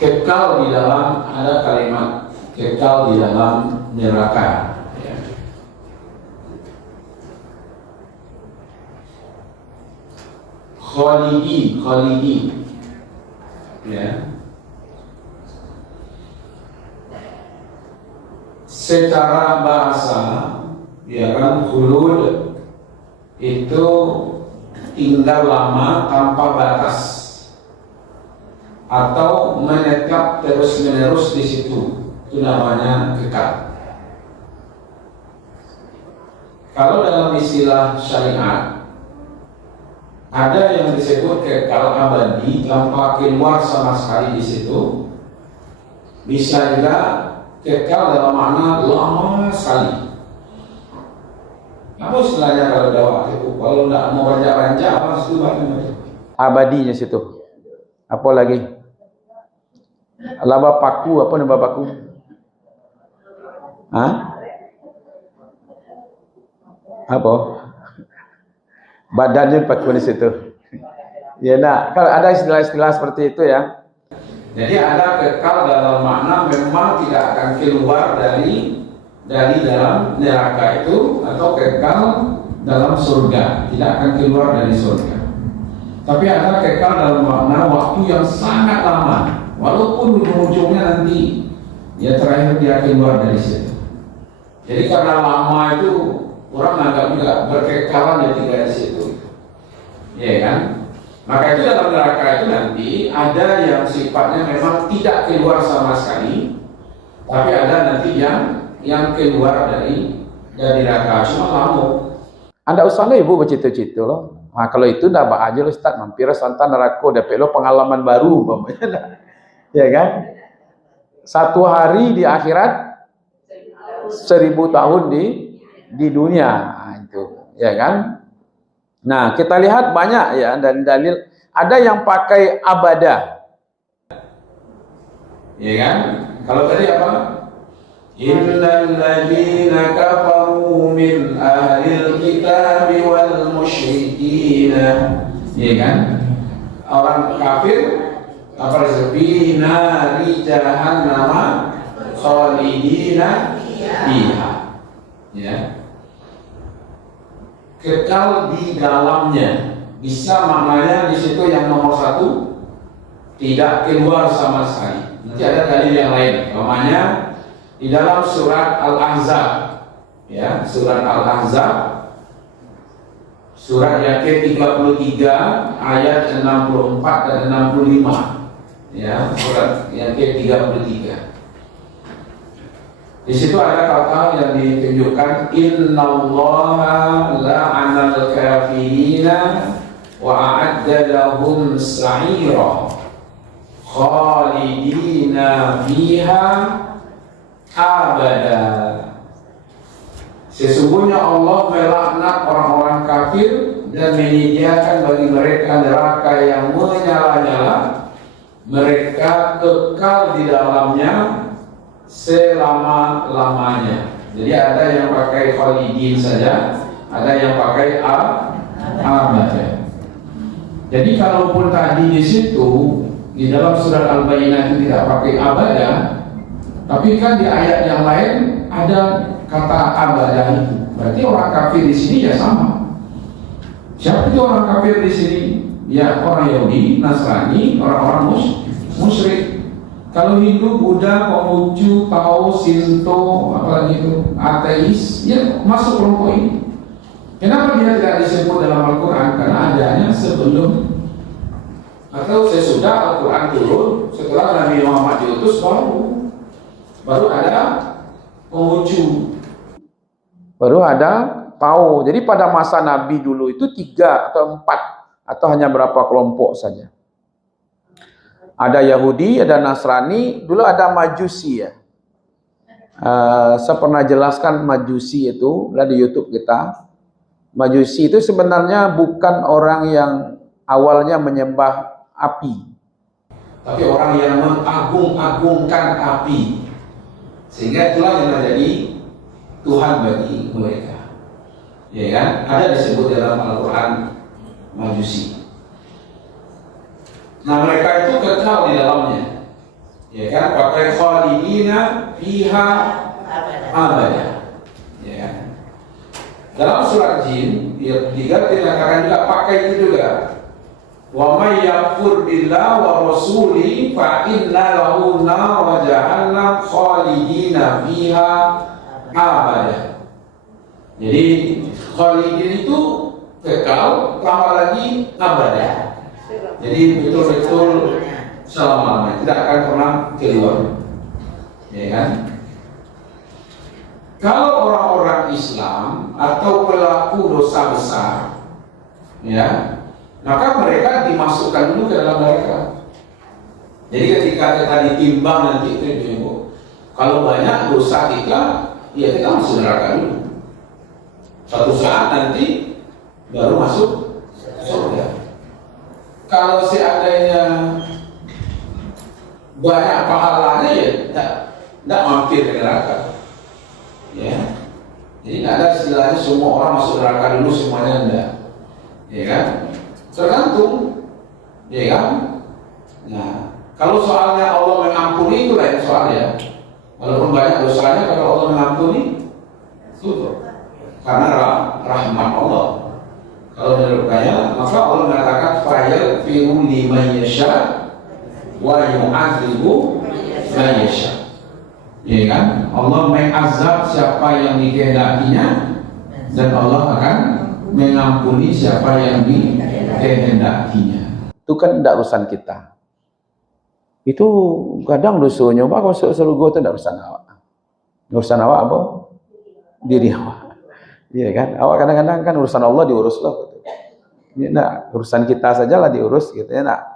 kekal di dalam, ada kalimat kekal di dalam neraka. Ya. Khalidi, ya. Secara bahasa, ya kan, khulud itu tinggal lama tanpa batas atau menetap terus-menerus di situ, itu namanya kekal. Kalau dalam istilah syariat ada yang disebut kekal abadi tanpa keluar sama sekali di situ, bisa juga kekal dalam makna lama sekali. Apa istilahnya kalau dakwah itu? Kalau tidak mau banyak-banyak, apa itu abadinya situ? Apa lagi? Laba paku, apa nama paku? Hah? Apa? Badannya paku di situ. Ya, nah, kalau ada istilah-istilah seperti itu ya. Jadi ada kekal dalam makna memang tidak akan keluar dari dalam neraka itu, atau kekal dalam surga, tidak akan keluar dari surga. Tapi ada kekal dalam makna waktu yang sangat lama, walaupun ujung-ujungnya nanti ya terakhir dia keluar dari situ. Jadi karena lama itu orang anggap juga berkekalan ya tinggal di situ, ya kan? Maka itu dalam neraka itu nanti ada yang sifatnya memang tidak keluar sama sekali, tapi ada nanti yang keluar dari neraka cuma lama. Anda usah lah ibu bercita-cita loh. Nah, kalau itu dah bah aja lo Ustaz, mampir santan neraka, dapat lo pengalaman baru umpamanya. Ya kan? Satu hari di akhirat 1000 tahun di dunia. Nah, itu, ya kan? Nah, kita lihat banyak ya dan dalil. Ada yang pakai abadah. Ya kan? Kalau tadi apa? Innal ladzina kafaru min ahlil kitab wal musyrikin. Ya kan? Orang kafir apa disebut nari jahannam khalidina fiha. Ya. Kekal di dalamnya, bisa maknanya di situ yang nomor satu tidak keluar sama sekali. Nanti ada dalil yang lain, namanya di dalam surat Al-Ahzab, ya, surat Al-Ahzab, surat yang ke-33 ayat 64 dan 65, ya, surat yang ke-33. Di situ ada kata yang ditunjukkan, innallaha la'anal kafirina wa a'adda lahum sa'ira khalidina fiha abada. Sesungguhnya Allah melaknat orang-orang kafir dan menyediakan bagi mereka neraka yang menyala-nyala, mereka kekal di dalamnya selama-lamanya. Jadi ada yang pakai khalidin saja, ada yang pakai abada. Jadi kalaupun tadi di situ di dalam surat Al-Bayyinah itu tidak pakai abada, tapi kan di ayat yang lain ada kata abada itu. Berarti orang kafir di sini ya sama. Siapa itu orang kafir di sini? Ya orang Yahudi, Nasrani, orang-orang musyrik. Kalau Hindu, Buddha, Konghucu, Tao, Shinto, apalagi itu ateis, ya masuk kelompok ini. Kenapa dia tidak disebut dalam Al-Quran? Karena adanya sebelum atau sesudah Al-Quran turun, setelah Nabi Muhammad diutus baru ada Konghucu, baru ada Tao. Jadi pada masa Nabi dulu itu 3 atau 4 atau hanya berapa kelompok saja. Ada Yahudi, ada Nasrani, dulu ada Majusi ya. Saya pernah jelaskan Majusi itu di YouTube kita. Majusi itu sebenarnya bukan orang yang awalnya menyembah api, tapi orang yang mengagung-agungkan api, sehingga itulah yang menjadi Tuhan bagi mereka. Ya kan? Ada disebut dalam Al-Quran Majusi. Nah mereka itu kekal di dalamnya. Ya kan, pakai khalidina fiha abada. Ya kan? Dalam surat Jin ayat 3 dikatakan juga pakai itu juga. Wa may yakfur billah wa rasuli fa inna lahu nar wa jahannam khalidina fiha abada. Jadi khalidin itu kekal, tambah lagi abada. Jadi betul-betul selama-lamanya, tidak akan pernah keluar. Ya kan? Kalau orang-orang Islam atau pelaku dosa besar, ya, maka mereka dimasukkan dulu ke dalam neraka. Jadi ketika kita ditimbang nanti itu ibu, kalau banyak dosa kita, ya kita masuk neraka dulu. Suatu saat nanti baru masuk surga. Kalau seandainya banyak pahalanya, ya tidak mampir ke neraka. Ya, jadi tidak ada istilahnya semua orang masuk neraka dulu semuanya, enggak. Ya kan? Tergantung, ya kan? Nah, kalau soalnya Allah mengampuni itu lain soalnya. Walaupun banyak dosanya, kalau Allah mengampuni itu karena rahmat Allah. Kalau menurutnya, maka Allah mengatakan fayaghfiru liman yasha wa yu'adzibu man yasha. Ya kan? Allah mengazab siapa yang dikehendakinya dan Allah akan mengampuni siapa yang dikehendakinya. Itu kan tidak urusan kita. Itu kadang dosa nyoba kalau surga itu tidak urusan awak. Urusan awak apa? Diri awak. Iya kan? Awak kadang-kadang kan urusan Allah diurus loh. Ya, nah, urusan kita sajalah diurus gitu ya. Nah,